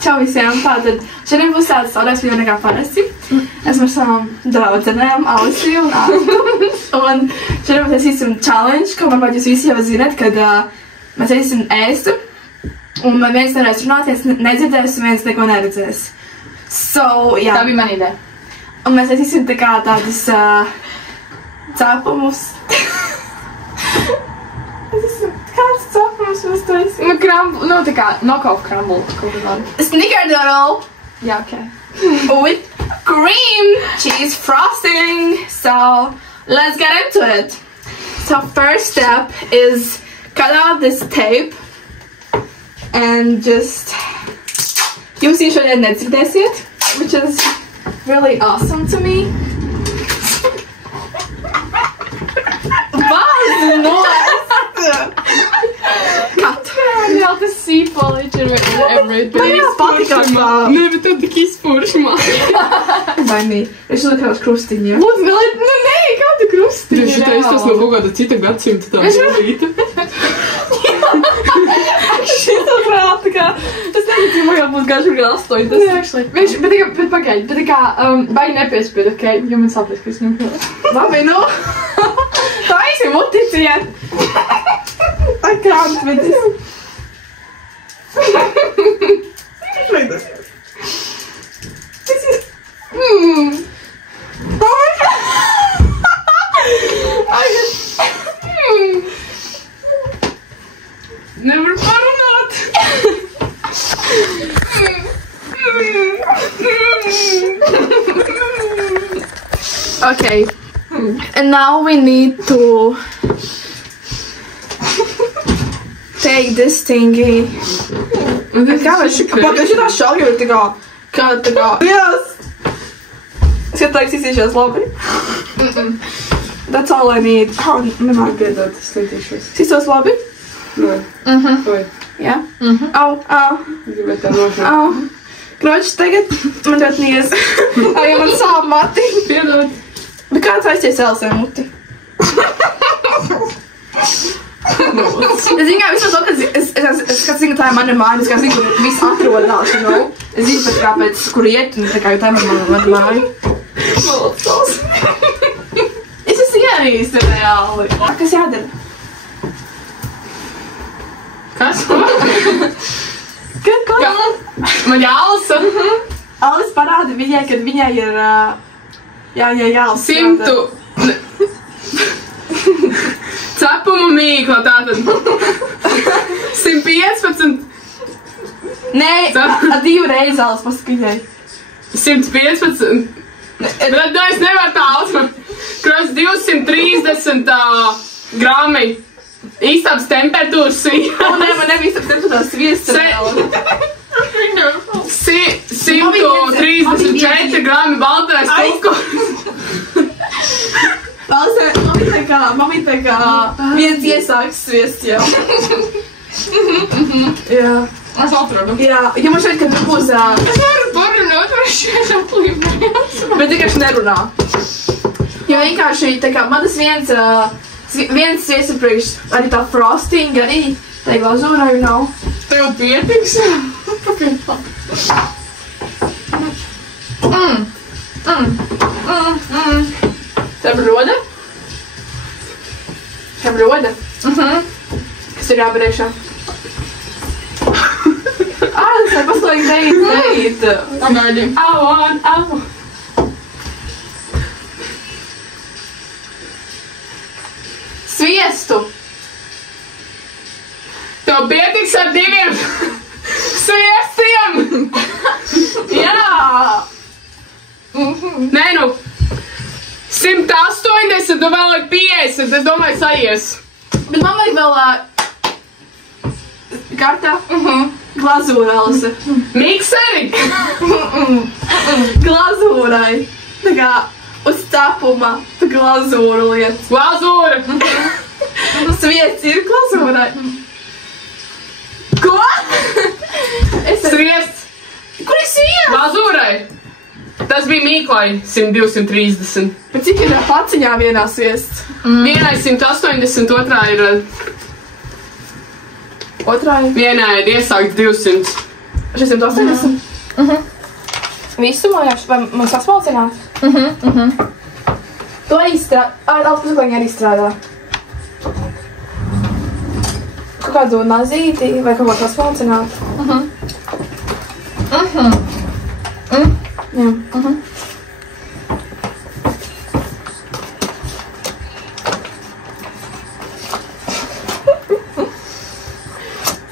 Čau visiem, tātad šodien būs tāds saudēs video nekā parasti. Esmu ar savām draudzenēm, Alisiju un Artu. Un šodien mēs taisīsim challenge, ko varbūt jūs visi jau zinat, kad mēs taisīsim ēstu. Un viens nevarēs runāt, viens nedzirdēs un viens neko neredzēs. So, jā. Tā bija mana ideja. Un mēs taisīsim tā kā tādus cepumus. Kāds cepums mēs taisīsim? Tā kā knockoff crumble. Snickerdoodle! Jā, ok. With cream cheese frosting. So let's get into it. So first step is cut out this tape and just you see šodien nedzirdēsiet, which is really awesome to me. Cut. Jā, tas sīpoliķi ir everything. Man jau patikā kā... Nē, bet tad tik izpūrši māja. Vai mī? Es uzliku uz krustiņiem. Nē, kāda krustiņa? Šitais tas no kaut kāda cita gadsimta tā mūlīta. Šitā prāta kā... Tas nebija, man jau būs gaži gar 8. Nē, actually. Bet pagaidi, bet kā... Baigi nepiespied, ok? Jo man saprast, ka es nepiespied. Labi, nu. Tā esi muticiet. I can't with this. This is... Nevar parunāt. Okay. And now we need to take this thingy. Kā mēs šitā šauju ir tā kā... Yes! Skatās izsīšies labi. That's all I need. Nemāk. Piedod, es lītīšos. Izsīšos labi? Nē. Oi. Jā? Au. Gribētu tā nošķirt. Au. Kroķis tagad man ļoti nies. Ja man sāp mati. Piedod. Bet kāds aizties Elsē muti? Es zinu, kā vismaz to, ka es zinu, tā ir mana māja, es kā zinu, kur viss atrodās, you know? Es zinu pat kāpēc, kur iet, un tā kā jau tā ir mana māja. Es esmu ienīsti reāli. Kas jādara? Kas? Ko? Ko? Man jālasa. Alis parāda viņai, kad viņai ir... jālasa. 100... Cepumu mīkla tātad. 115... Nē, divu reizi Alis paskatīja. 115... Bet no es nevaru tā uzsmēt. Kroķis 230 grami īstabas temperatūras sviests. Nē, man nebija īstabas temperatūras sviests. 134 grami baltais kukurs. Mamī tā kā viens iesāks sviests jau. Jā. Es atradu. Jā, ja man šeit, ka tu būs... Es varu parunāt, var šiešām plīmējās. Bet vienkārši nerunā. Jo vienkārši tā kā manas viens sviests ir priekš arī tā frosting, arī tā glazūra arī nav. Tev pietiks? Tev roda? Tev roda? Kas ir jābriekšā? Tas ir paslēgi darīt. Pagaidi. Au. Sviestu. Tev pietiks ar 2 sviestiem! Jā. Nē, nu. 180, nu vēl ir 50, es domāju, sajies. Bet man vajag vēl kartā glazūra, Elisa. Mikseri! Glazūrai. Tā kā uz cepuma glazūru lietas. Glazūra! Sviests ir glazūrai. Ko? Sviests! Kur ir sviests? Glazūrai! Tas bija mīklai 100-230. Bet cik ir paciņā vienā sviests? Vienai 180, otrā ir... Otrā ir? Vienai ir iesākt 200. 180. Visu vai mums sasmalcināt? To arī alpuzakliņi arī strādā. Kaut kādu nazīti vai kaut kā sasmalcināt. Jā.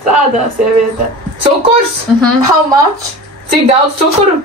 Strādā sieviete. Cukurs? How much? Cik daudz cukuru?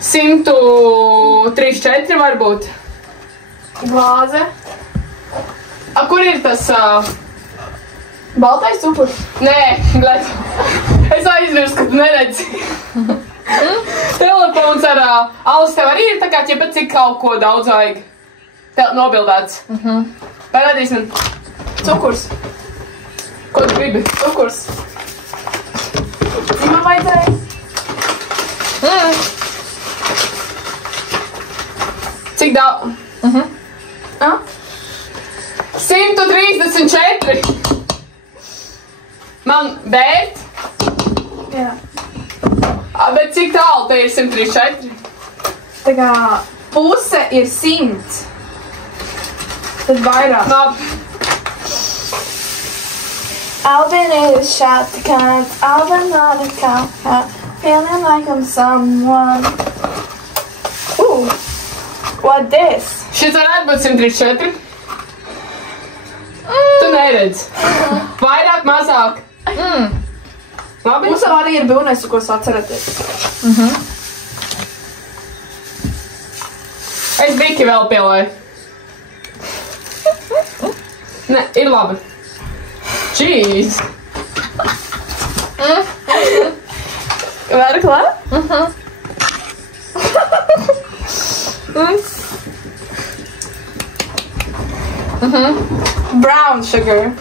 134 varbūt. Glāze. Kur ir tas? Baltais cukurs. Nē, gled. Es aizmirstu, ka tu neredzi. Telefons ar alus tev arī ir tā kā ķepa, cik kaut ko daudz vajag. Nobildēts. Parādīs man. Cukurs. Ko tu gribi? Cukurs. Man vajadzēja. Cik daudz? 134. Man vērt? Jā. Bet cik tālu te ir 134? Tā kā puse ir 100. Tad vairāk. Labi. Alvin is shot the cunt. Alvin not a cunt. Feeling like I'm someone. Ooh. What this? Šis varētu būt 134. Tu neredz. Vairāk, mazāk. Labi? Mums arī ir bilnēs, ko atceraties. Es biki vēl pielēju. Ne, ir labi. Jeez. Very glad? Brown sugar.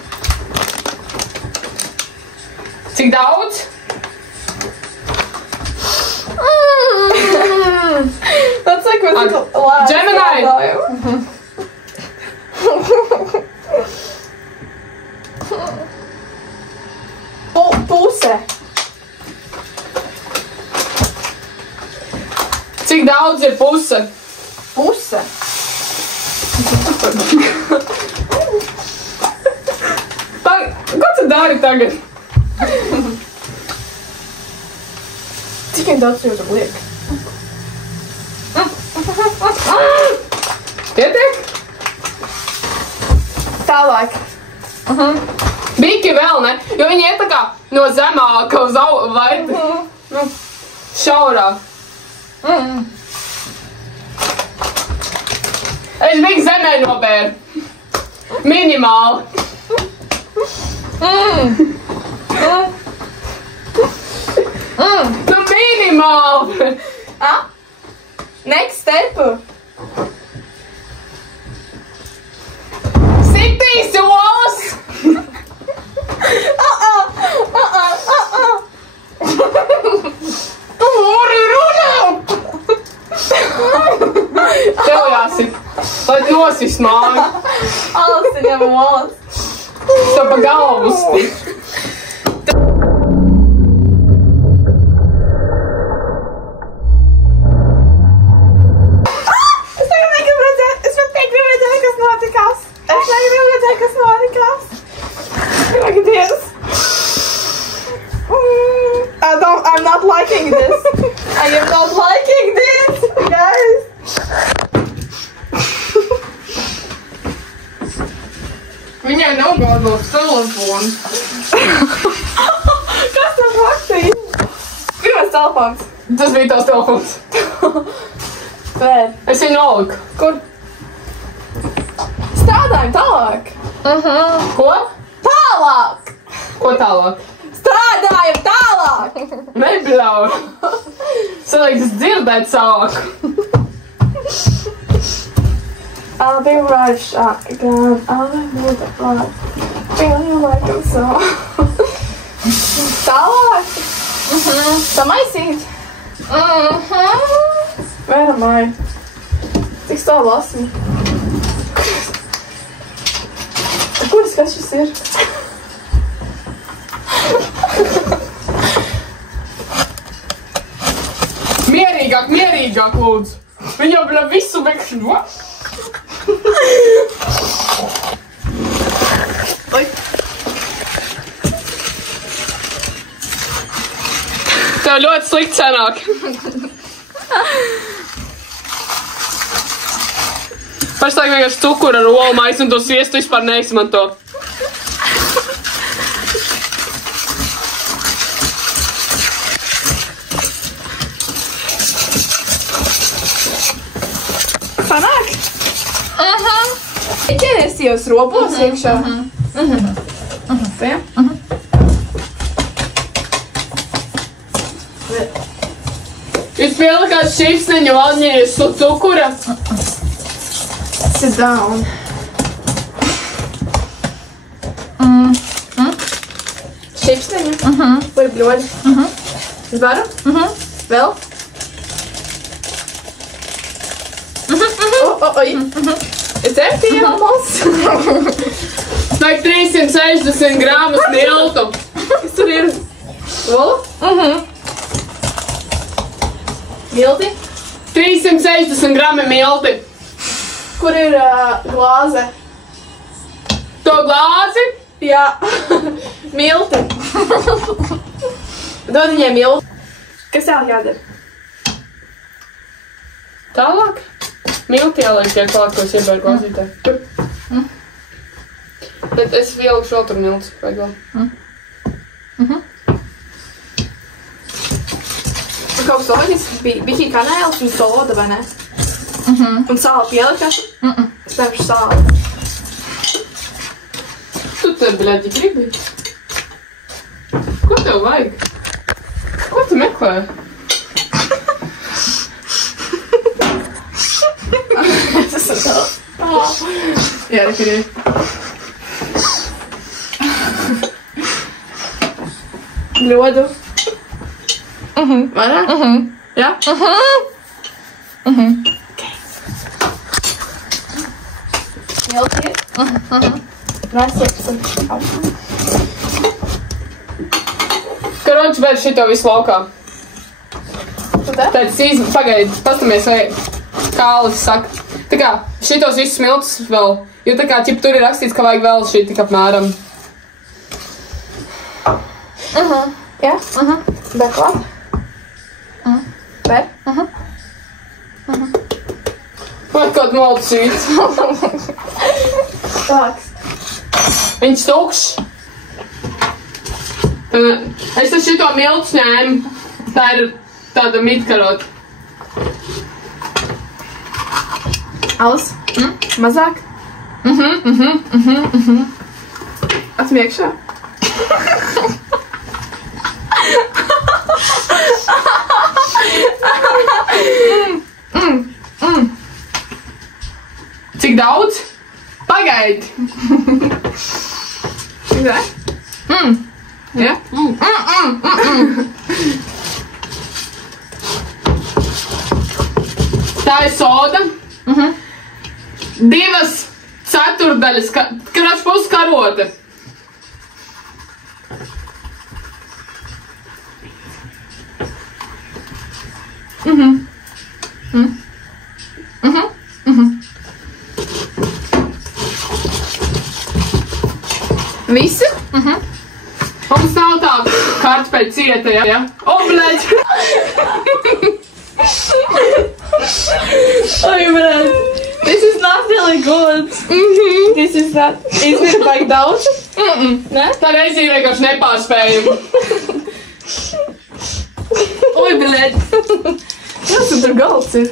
Cik daudz? That's like with a lot. Gemini. Puse. Cik daudz ir puse? Puse. Ko tu dari tagad? Cik daudz jūs liek? Pietiek? Tālāk. Biki vēl ne, jo viņi iet tā kā no zemāka uz vai šaurāk. Es biju zemē nopēru. Minimāli. Nu minimāli. Next step. Sitīs olas. Tu vari runāt. Tev jāsit, lai nosis māju. Alas viņam olas. Tev pa galvu stik. I'm not liking this. I am not liking this, guys. Viņai nogādos telefonu. Kas tas rakstīja? Pirmais telefons. Tas bija tavs telefons. Vēr. Es viņu noliku. Kur? Strādājam tālāk. Ko? Tālāk. Ko tālāk? Strādājam tālāk. Nebļauj. Salīdz dzirdēt sāku. I'll be right shotgun. I'll be moved apart. Feeling like I'm so. Tālāk. Samaisīt. Where am I? Cik stāv lasmi? Kuras kas šis ir? mierīgāk, lūdzu. Viņa jau visu bekšanu. Tev ļoti slikti sanāk. Pašlaik vienkārši cukuru ar olu maisu un to sviestu vispār neizmanto. Sanāk? Ķēries jūs robos iekšā? Tajā? Jūs pielikāt šipsneņu valņējas uz cukura? Sit down. Šipsneņu? Vai bļoļi? Es varu? Vēl? Oi. Es empty almost. Vajag 360 grāmus miltu. Kas tur ir? Vola? Milti? 360 grami milti. Kur ir glāze? To glāzi? Jā. Milti. Dod viņai milti. Kas vēl jādara? Tālāk? Milti jāliek tiek klāt, ko es iebēru glāzītē. Tur. Bet es ielikšu vēl tur miltus. Vajag vēl. Kaut kas loģis bija kanēls un soda, vai ne? Un sāla pielikas? Es pēkšu sāli. Tu te, bļaģi, gribi? Ko tev vajag? Ko tu meklē? Es esmu tā. Jā, rekar ir. Ļodu. Vai ne? Jā? Milti ir? Mēs iepsim. Karoči, bet šito visu laukā. Tāds pagaidi, pastamies, vai Kālis saka. Tā kā, šitos visus miltus vēl, jo tā kā, ķip, tur ir rakstīts, ka vajag vēl šī tik apmēram. Jā? Bet labi. Bet? Vai kaut maltu šīts? Tāks. Viņš tukšs. Es ar šito miltus ņēmu. Tā ir tāda mitkarota. Alis? Mazāk? Atmiekšā? Cik daudz? Pagaidi! Jā? Ja? Tā ir soda. 2/4, karāč puskarote. Visi? Mums nav tā kartpeļ cieta, ja? O, bļaļ! Oh, man. This is not really good. This is not. Is it like daudz? Ne? Tā reiz ir vienkārši nepārspējama. Oi, bļaļ. Kas tur galds ir?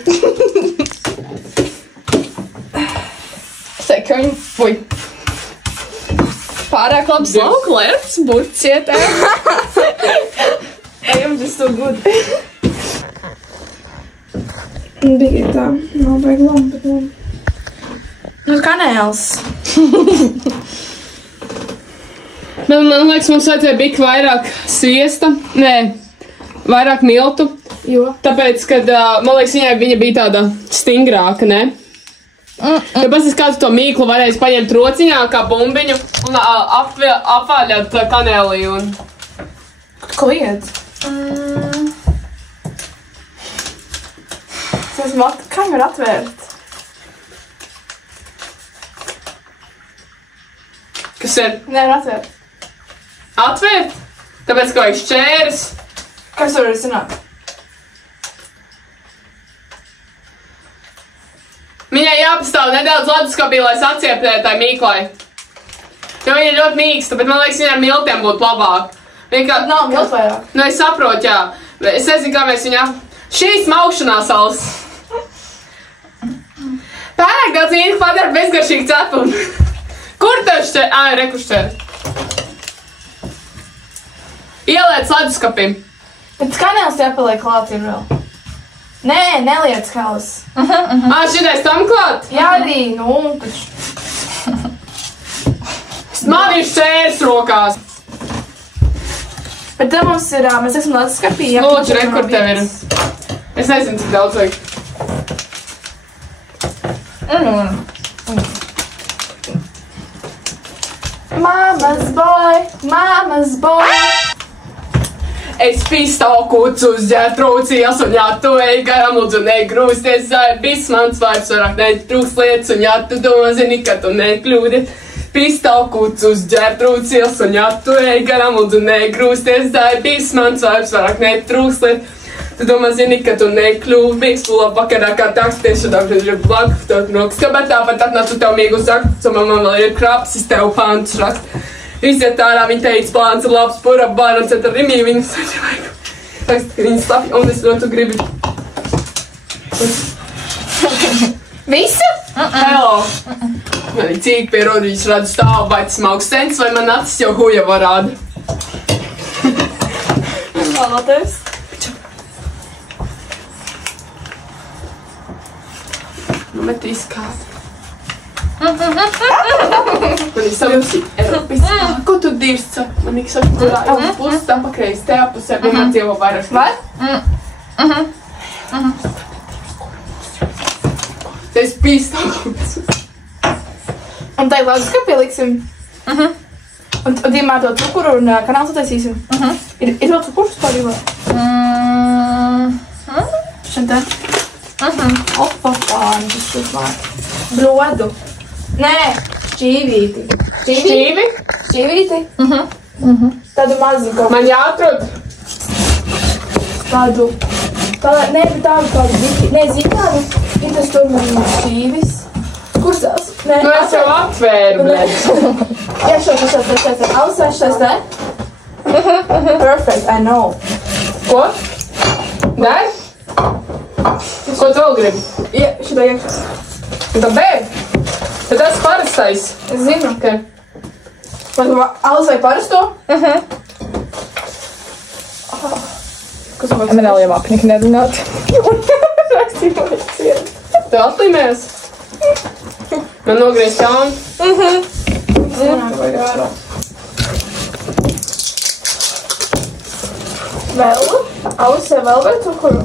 Sekaņ. Oi. Pārāk labs lauklērs, burcietē. I am just so good. Bija tā, nav baigi labi, bet labi. Nu, kanēls. Man liekas, mums vajadzēja bik vairāk sviesta. Nē, vairāk miltu. Jo? Tāpēc, kad, man liekas, viņa bija tāda stingrāka, ne? Tāpēc es kādu to mīklu varēju paņemt rociņā kā bumbiņu un apvaļāt kanēli un... Kliedz. Kā var atvērt? Kas ir? Nevar atvērt. Atvērt? Tāpēc, ka viņš šķērs. Kas var zināt? Viņai jāpastāv nedaudz leduskapī, lai sacieptētāji mīklai. Jo viņa ir ļoti mīksta, bet man liekas, viņai ar miltiem būtu labāk. Vienkār... Nav milt vairāk. Nu, es saprotu, jā. Es nezinu, kā mēs viņā... Šī smaukšanās salas. Pārāk daudz mīkli padara bezgaršīgi cepumi. Kur tev šķēr? Reku šķēr. Ieliec leduskapim. Bet kanēls jāpaliek klāt ir vēl. Nē, neliec kalas. Šitais tam klāt? Jā, arī, nu, taču. Man ir šķērs rokās. Bet te mums ir, mēs esam leduskapī. Lūdzu, re, kur tev ir? Es nezinu, cik daudz vajag. Mamas boy. Es pīstāvu kucus, ģērtrūcījos, un jā, tu ej garam, lūdzu, negrūsties, viss mans vairs vairāk netrūks lietas, un jā, tu domā, zini, ka tu nekļūdies. Pīstāvu kucus, ģērtrūcījos, un jā, tu ej garam, lūdzu, negrūsties, viss mans vairs vairāk netrūks lietas. Tu domā, zini, ka tu nekļūdi, bijis labi vakarā kā taksties, un tāpēc ir blaku, tev rokas kabatā, pat atnācu tev mīgu sakt, un man vēl ir krapsis, tev pāntus rakst. Iziet ārā, viņa teica, plāns ir labs, pura bārns, ar rimī viņas saķilēku. Rakst, ka viņas slapja, un es ļoti gribu. Visu? Hello! Man ir cīk pie rodīņas radu stāvu, vai tas mauks sens, vai man acis jau huja varāda. Vēlaties? Nu, bet izkādi. Man ir savusi Eiropas. Ko tu dirst, saka? Man ir saka, tu abas puses tā pakreiz, tajā pusē vienmēr dzīvo vairāk. Vai? Es pīstāvus. Un tai leduskapī liksim. Un diemā to cukuru un kanāls taisīsim. Ir vēl cukurs pārīvā? Šeit te? Opapā, tas uzmāk. Blodu. Nē, šķīvīti. Šķīvi? Šķīvīti? Tādu mazu kaut. Man jāatrod. Tādu. Nē, bet tādu ziki. Nē, zikādu. Ir tas tur man šķīvis. Kurs tās? Nē, Nu, es jau atvēru, bet. Jā, šeit. Ausās šeit te? Perfect, I know. Ko? Dai? Ko tu vēl gribi? Jā, šitā iekšā. Tā bēg? Tad tas parastais. Es zinu. Okay. Alus vai parasto? Kas man Man vēl jau apnika nedunāt. Tev atlimēs? Man nogriez jaunu. Vēl? Alus vēl vai cukuru?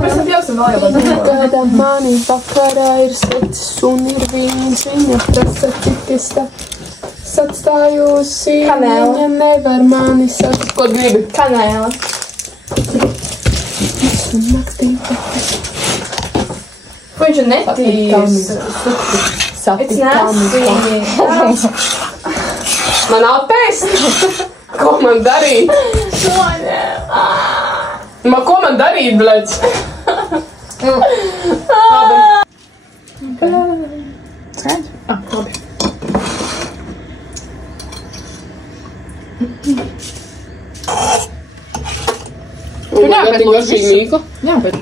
Pēc tam pieausim vēl jau. Kādā manī vakarā ir svecis un ir viņa prasa citas satstājusi. Kanēla. Viņa nevar mani sakt. Ko gribi? Kanēla. Visu naktī. Viņš ir netīs. It's nasty. Man apēst? Ko man darīt? Ko man darīt, bleģis? Labi. Skaidrs? Labi. Un man ir tik garšīgi mīkla. Jā, bet...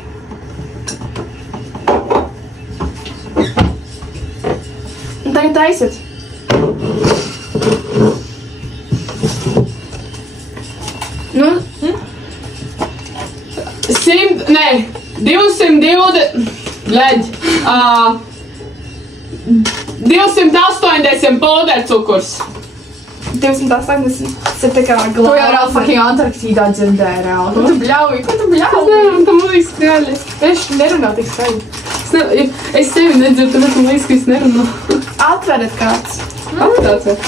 Un tagad taisiet. Nu? 220, bleģ, 280 pulvercukurs. 280. Tas ir tā kā Tu jau glāzi. reāli fucking Antarktīdā dzirdēji reāli. Ko tu bļauji? Ko tu bļauji? Nē, tam liekas skaļi. Es nerunāju tik skaļi. Es tevi nedzirdu, tāpēc man liekas, ka es nerunāju. Atveriet kāds. Apstāciet.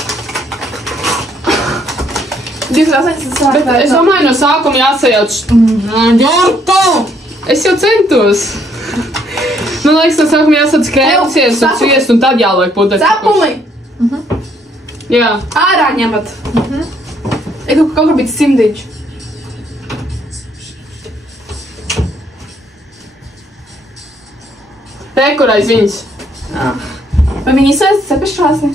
2,8. Bet es domāju, no sākuma jāsajauc. Jortu! Es jau centos. Man liekas, no sākuma jāsauc krēmsies un sviestu, un tad jāliek putekļi. Cepumi! Jā. Ārā ņemat. Kaut kur bija simdiņš. Te, kur aiz viņas. Vai viņi izslēdz cepeškrāsni?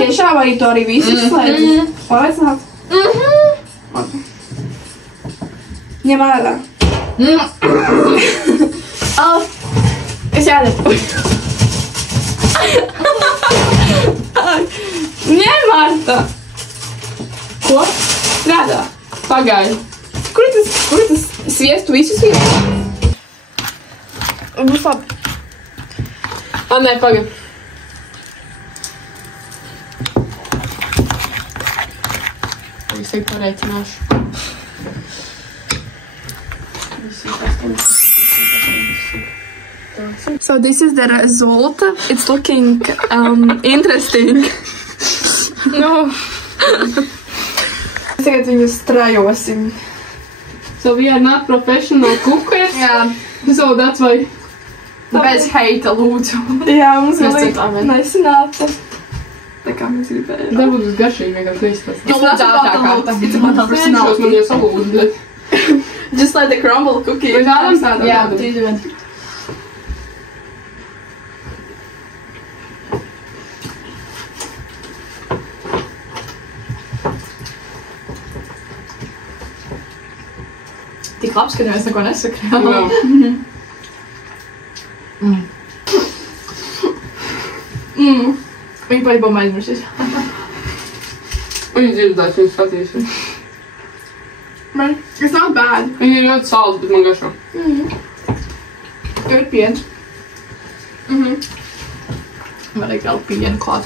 Tiešām vai to arī visi izslēdz? Pārliecināts? Ņem ārā. Es jādara. Ņem, Marta. Ko? Strādā. Pagaidi. Kur ir tas sviestu? Visu sviestu? Būs labi. Nē, pagaidi. Es teiktu pareicināšu. So this is the result. It's looking interesting. No. Tagad viņu strajosim. So we are not professional cookers. Jā. So that's why. Bez heita, lūdzu. Jā, mums Mēs ir centāmies. nesanāca. Tā kā mēs gribējām. Tā būtu garšīgi vienkārši izprast. Nu, lūdzu, ātrākā. Cenšos man jau salūdzu, bet... Just like the crumble cookie. Vai tādam? Jā, 3-1. Tik labs, ka neviens neko nesaka. Jā. Viņi par ibām aizmirsis. Viņi dzirdēs, viņi skatīsies. Man, it's not bad. Viņi ir ļoti saldi, bet man garšo. Tur ir piens. Man liek vēl pienu klāt.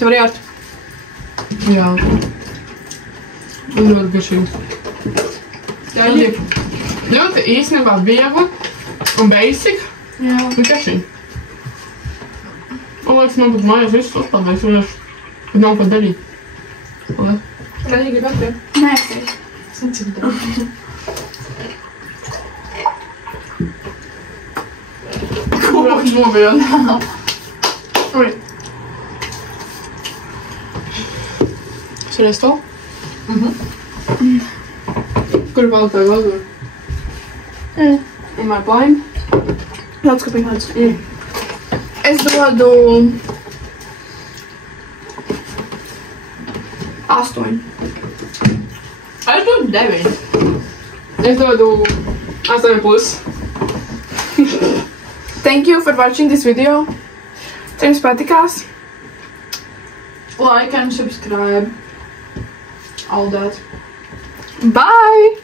Tev arī ārt. Jā. Ļoti garšīgi. Jā, jā. Ļoti īstenībā viegli un basic. Jā. Bet garšīgi. Man liekas, man būtu mājās viss uzpaldējis, vienkārši, kad nav ko darīt. Paldies. Kad viņi grib atpiem? Nē, es teiktu. Es necinu darīt. Ko viņš nobijās? Ui. Es reiz to? Kur vēl tā glazūra? Am I blind? Daudz kapīnāts. Es dodu 8. Es dodu 9. Es dodu 8+. Thank you for watching this video. Ja jums patikās, Like and subscribe. All that. bye!